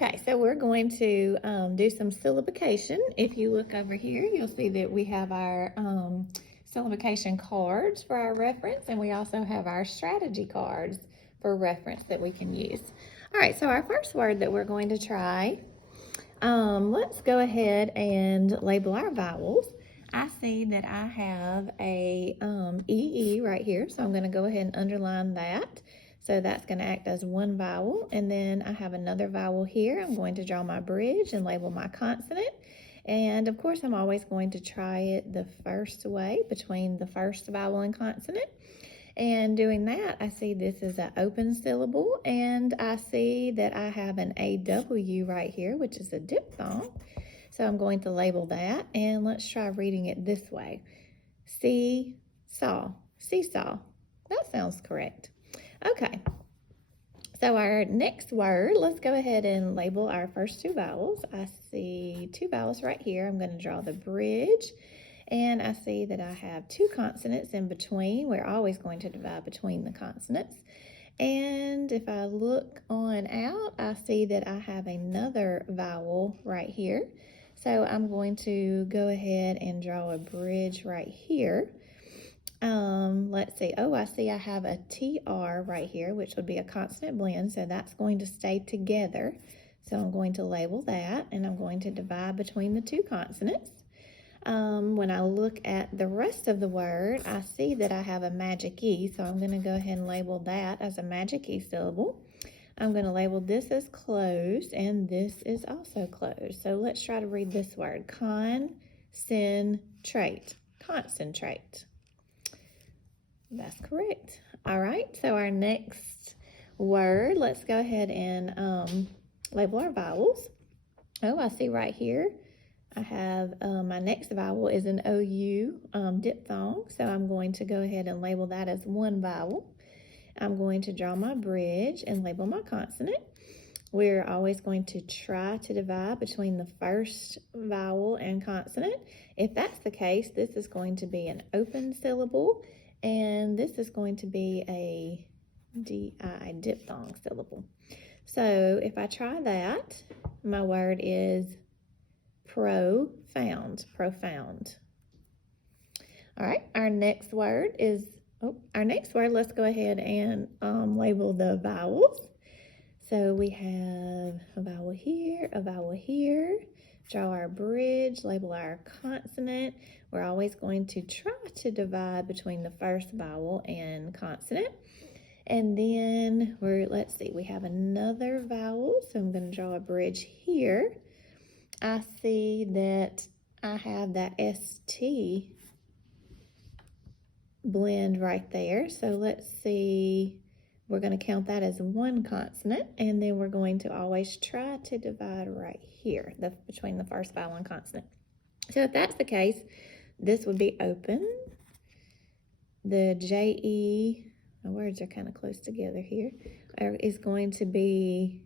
Okay, so we're going to do some syllabication. If you look over here, you'll see that we have our syllabication cards for our reference, and we also have our strategy cards for reference that we can use. All right, so our first word that we're going to try, let's go ahead and label our vowels. I see that I have a EE right here, so I'm going to go ahead and underline that. So that's going to act as one vowel, and then I have another vowel here. I'm going to draw my bridge and label my consonant. And of course, I'm always going to try it the first way between the first vowel and consonant. And doing that, I see this is an open syllable, and I see that I have an AW right here, which is a diphthong. So I'm going to label that, and let's try reading it this way. See-saw, seesaw. That sounds correct. Okay, so our next word, let's go ahead and label our first two vowels. I see two vowels right here. I'm going to draw the bridge, and I see that I have two consonants in between. We're always going to divide between the consonants. And if I look on out, I see that I have another vowel right here. So I'm going to go ahead and draw a bridge right here. Let's see. Oh, I see I have a TR right here, which would be a consonant blend, so that's going to stay together. So I'm going to label that, and I'm going to divide between the two consonants. When I look at the rest of the word, I see that I have a magic E, so I'm going to go ahead and label that as a magic E syllable. I'm going to label this as closed, and this is also closed. So let's try to read this word. Concentrate. Concentrate. That's correct. All right, so our next word, let's go ahead and label our vowels. Oh, I see right here, I have my next vowel is an OU diphthong, so I'm going to go ahead and label that as one vowel. I'm going to draw my bridge and label my consonant. We're always going to try to divide between the first vowel and consonant. If that's the case, this is going to be an open syllable, and this is going to be a DI, diphthong syllable. So if I try that, my word is profound, profound. All right, our next word, let's go ahead and label the vowels. So we have a vowel here, draw our bridge, label our consonant. We're always going to try to divide between the first vowel and consonant. And then let's see, we have another vowel, so I'm going to draw a bridge here. I see that I have that ST blend right there. So let's see, we're going to count that as one consonant, and then we're going to always try to divide right here between the first vowel and consonant. So if that's the case, this would be open. The JE, my words are kind of close together here, is going to be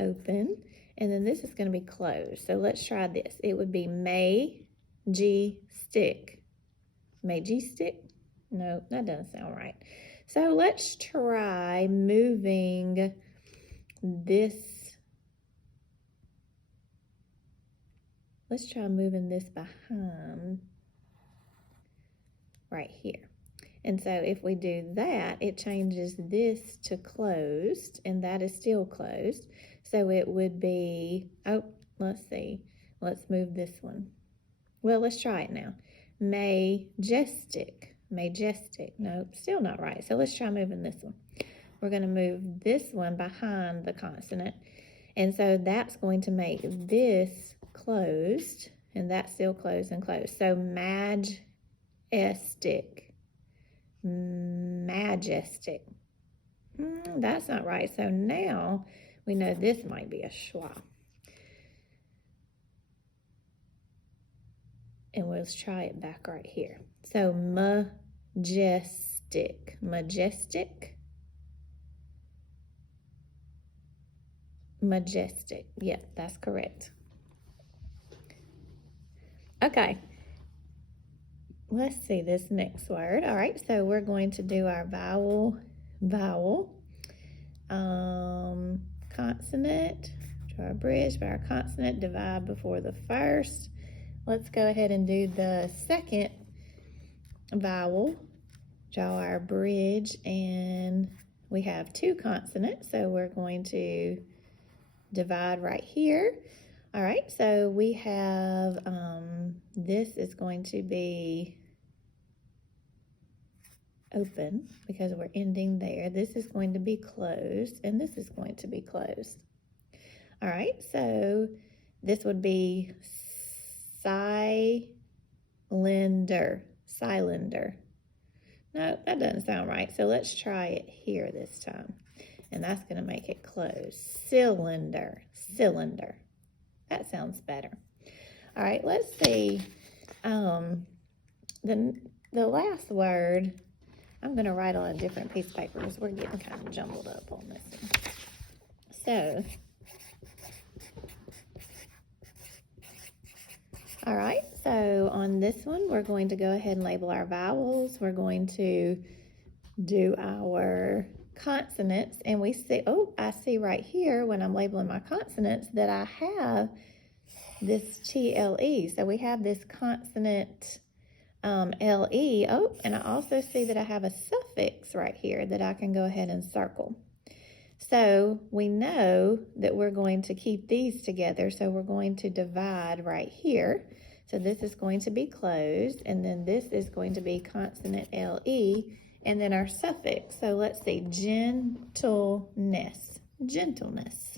open, and then this is going to be closed. So let's try this. It would be stick. Stick? No, that doesn't sound right. So let's try moving this. Let's try moving this behind right here. And so if we do that, it changes this to closed, and that is still closed. So it would be, let's see. Let's move this one. Well, let's try it now. Majestic. Nope, still not right. So let's try moving this one. We're going to move this one behind the consonant. And so that's going to make this closed, and that's still closed and closed. So majestic. That's not right. So now we know this might be a schwa. And we'll try it back right here. So majestic. Yep, that's correct. Okay. Let's see this next word. All right, so we're going to do our vowel, consonant, to our bridge, but our consonant divide before the first. Let's go ahead and do the second vowel. Draw our bridge, and we have two consonants, so we're going to divide right here. All right, so we have, this is going to be open because we're ending there. This is going to be closed, and this is going to be closed. All right, so this would be cylinder. Cylinder. No, that doesn't sound right. So let's try it here this time. And that's going to make it close. Cylinder. Cylinder. That sounds better. All right, let's see. The last word, I'm going to write on a different piece of paper because we're getting kind of jumbled up on this one. So, all right, so on this one, we're going to go ahead and label our vowels. We're going to do our consonants, and we see, oh, I see right here when I'm labeling my consonants that I have this TLE. So we have this consonant LE. Oh, and I also see that I have a suffix right here that I can go ahead and circle. So we know that we're going to keep these together. So we're going to divide right here. So this is going to be closed, and then this is going to be consonant LE, and then our suffix. So let's see, gentleness. Gentleness.